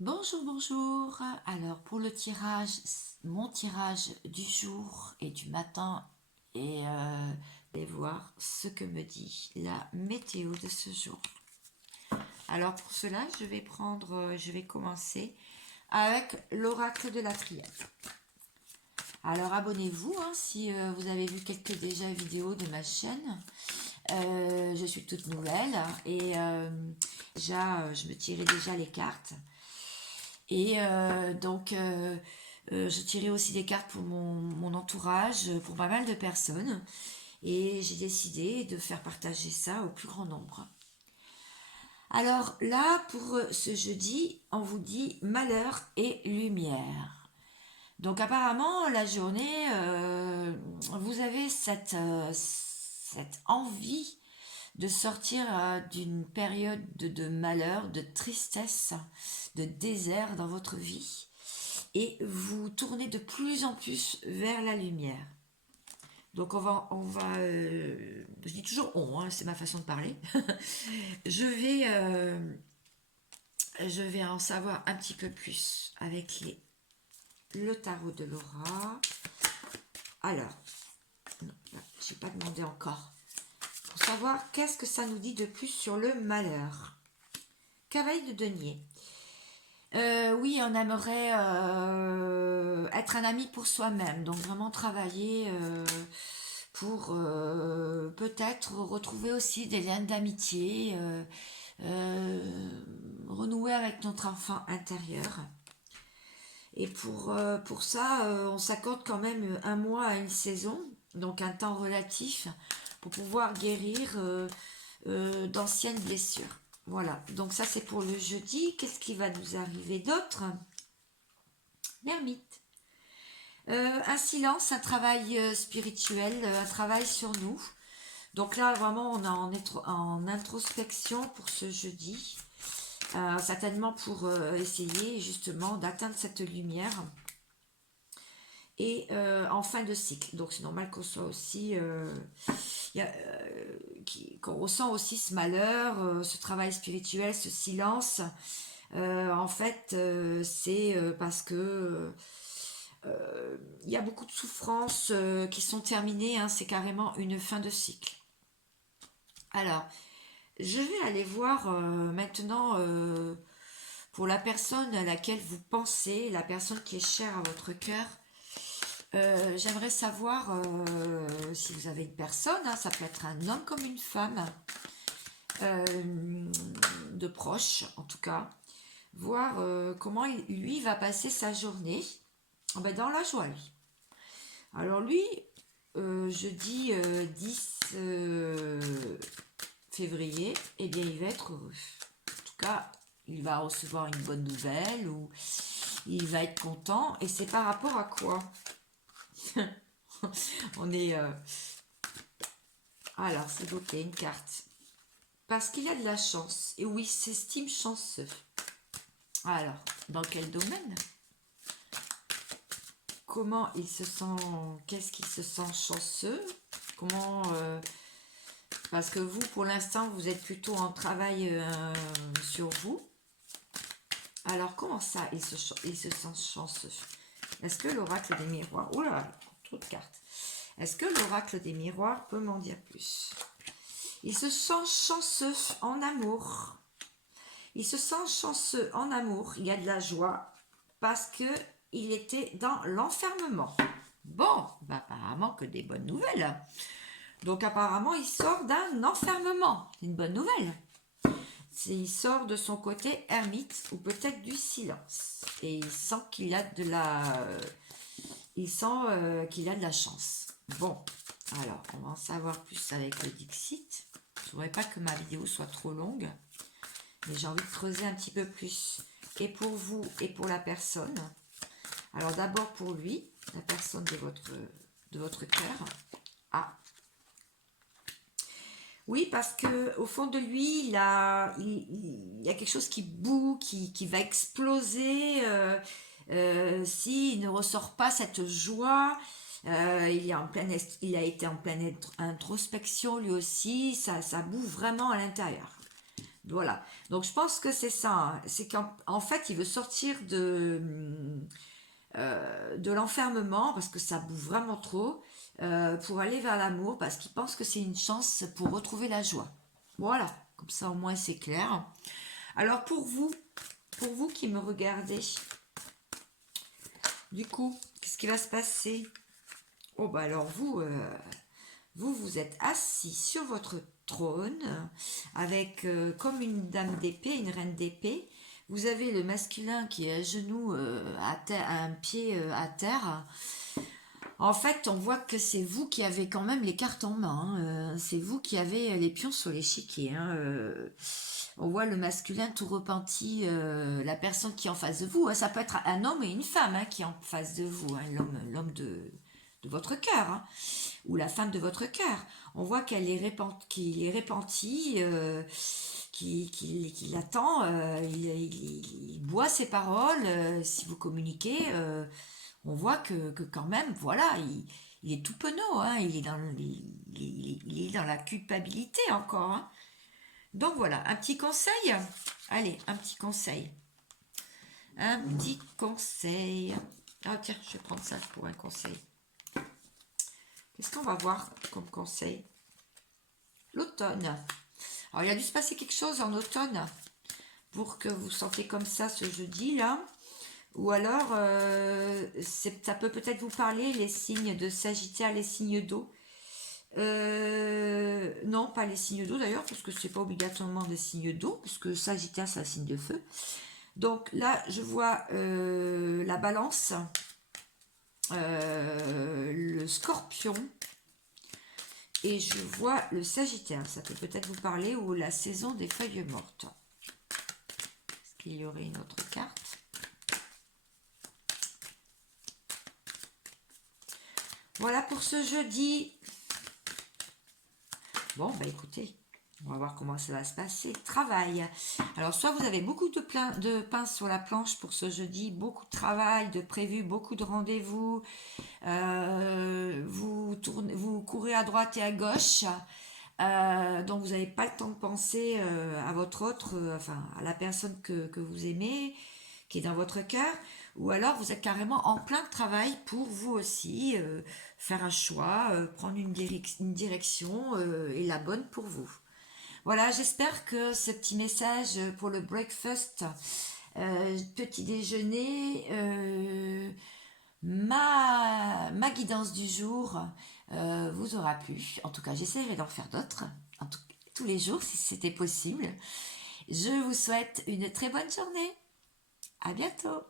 Bonjour, bonjour. Alors pour le tirage, mon tirage du jour et du matin et allez voir ce que me dit la météo de ce jour. Alors pour cela, je vais commencer avec l'oracle de la triade. Alors abonnez-vous si vous avez vu quelques déjà vidéos de ma chaîne. Je suis toute nouvelle et je me tirais déjà les cartes. Et je tirais aussi des cartes pour mon entourage, pour pas mal de personnes. Et j'ai décidé de faire partager ça au plus grand nombre. Alors là, pour ce jeudi, on vous dit malheur et lumière. Donc apparemment, la journée, vous avez cette envie de sortir d'une période de malheur, de tristesse, de désert dans votre vie et vous tournez de plus en plus vers la lumière. Donc je dis toujours on, hein, c'est ma façon de parler. je vais, euh, je vais en savoir un petit peu plus avec le tarot de Laura. Alors, non, j'ai pas demandé encore. Pour savoir qu'est-ce que ça nous dit de plus sur le malheur. Cavalier de denier. Oui, on aimerait être un ami pour soi-même, donc vraiment travailler pour peut-être retrouver aussi des liens d'amitié, renouer avec notre enfant intérieur. Et pour ça, on s'accorde quand même un mois à une saison, donc un temps relatif, pour pouvoir guérir d'anciennes blessures. Voilà, donc ça c'est pour le jeudi. Qu'est-ce qui va nous arriver d'autre? L'ermite. Un silence, un travail spirituel, un travail sur nous. Donc là, vraiment, on est en introspection pour ce jeudi. Certainement pour essayer justement d'atteindre cette lumière. Et en fin de cycle. Donc c'est normal qu'on soit aussi... qu'on ressent aussi ce malheur, ce travail spirituel, ce silence. En fait, c'est parce que il y a beaucoup de souffrances qui sont terminées, hein, c'est carrément une fin de cycle. Alors, je vais aller voir maintenant pour la personne à laquelle vous pensez, la personne qui est chère à votre cœur. J'aimerais savoir si vous avez une personne, hein, ça peut être un homme comme une femme, euh, de proche en tout cas, voir comment lui va passer sa journée. Ah ben, dans la joie lui. Alors lui, jeudi 10 février, eh bien il va être heureux. En tout cas, il va recevoir une bonne nouvelle ou il va être content. Et c'est par rapport à quoi? On est... Alors, c'est bloqué, une carte. Parce qu'il a de la chance. Et oui, il s'estime chanceux. Alors, dans quel domaine? Comment il se sent? Qu'est-ce qu'il se sent chanceux? Comment... parce que vous, pour l'instant, vous êtes plutôt en travail sur vous. Alors, comment ça, il se sent chanceux? Est-ce que l'oracle des miroirs... Oula, trop de cartes. Est-ce que l'oracle des miroirs peut m'en dire plus? Il se sent chanceux en amour. Il se sent chanceux en amour. Il y a de la joie parce que il était dans l'enfermement. Bon, bah apparemment que des bonnes nouvelles. Donc apparemment, il sort d'un enfermement. C'est une bonne nouvelle. Il sort de son côté ermite ou peut-être du silence. Et il sent qu'il a de la... qu'il a de la chance. Bon, alors, on va en savoir plus avec le Dixit. Je ne voudrais pas que ma vidéo soit trop longue, mais j'ai envie de creuser un petit peu plus. Et pour vous et pour la personne. Alors d'abord pour lui, la personne de votre cœur. Ah. Oui, parce que au fond de lui, il y a quelque chose qui bout, qui va exploser s'il ne ressort pas cette joie. Il a été en pleine introspection lui aussi, ça boue vraiment à l'intérieur. Voilà. Donc je pense que c'est ça, hein. C'est qu'en fait, il veut sortir de l'enfermement parce que ça bouffe vraiment trop pour aller vers l'amour parce qu'il pense que c'est une chance pour retrouver la joie. Voilà. Comme ça, au moins, c'est clair. Alors pour vous qui me regardez, du coup, qu'est-ce qui va se passer? Oh bah alors vous êtes assis sur votre trône avec comme une dame d'épée, une reine d'épée. Vous avez le masculin qui est à genoux, à terre, à un pied à terre. En fait, on voit que c'est vous qui avez quand même les cartes en main, hein. C'est vous qui avez les pions sur l'échiquier, hein. On voit le masculin tout repenti, la personne qui est en face de vous, hein. Ça peut être un homme et une femme, hein, qui est en face de vous, hein, l'homme de votre cœur, hein, ou la femme de votre cœur. On voit qu'il est repenti, qu'il attend, il boit ses paroles. Si vous communiquez, on voit que quand même, voilà, il est tout penaud, hein, il est dans la culpabilité encore, hein. Donc voilà, un petit conseil. Allez, un petit conseil. Un petit conseil. Ah tiens, je vais prendre ça pour un conseil. Qu'est-ce qu'on va voir comme conseil? L'automne. Alors, il a dû se passer quelque chose en automne pour que vous sentiez comme ça ce jeudi-là. Ou alors, ça peut peut-être vous parler, les signes de Sagittaire, les signes d'eau. Non, pas les signes d'eau d'ailleurs, parce que c'est pas obligatoirement des signes d'eau, puisque Sagittaire, c'est un signe de feu. Donc là, je vois la balance, le scorpion, et je vois le Sagittaire. Ça peut peut-être vous parler, ou la saison des feuilles mortes. Est-ce qu'il y aurait une autre carte? Voilà pour ce jeudi. Bon, bah écoutez, on va voir comment ça va se passer. Travail. Alors, soit vous avez beaucoup de pain sur la planche pour ce jeudi, beaucoup de travail, de prévu, beaucoup de rendez-vous. Vous courez à droite et à gauche. Donc, vous n'avez pas le temps de penser à votre autre, enfin, à la personne que vous aimez, qui est dans votre cœur. Ou alors, vous êtes carrément en plein travail pour vous aussi faire un choix, prendre une direction et la bonne pour vous. Voilà, j'espère que ce petit message pour le breakfast, petit déjeuner, ma guidance du jour vous aura plu. En tout cas, j'essaierai d'en faire d'autres, tous les jours si c'était possible. Je vous souhaite une très bonne journée. À bientôt.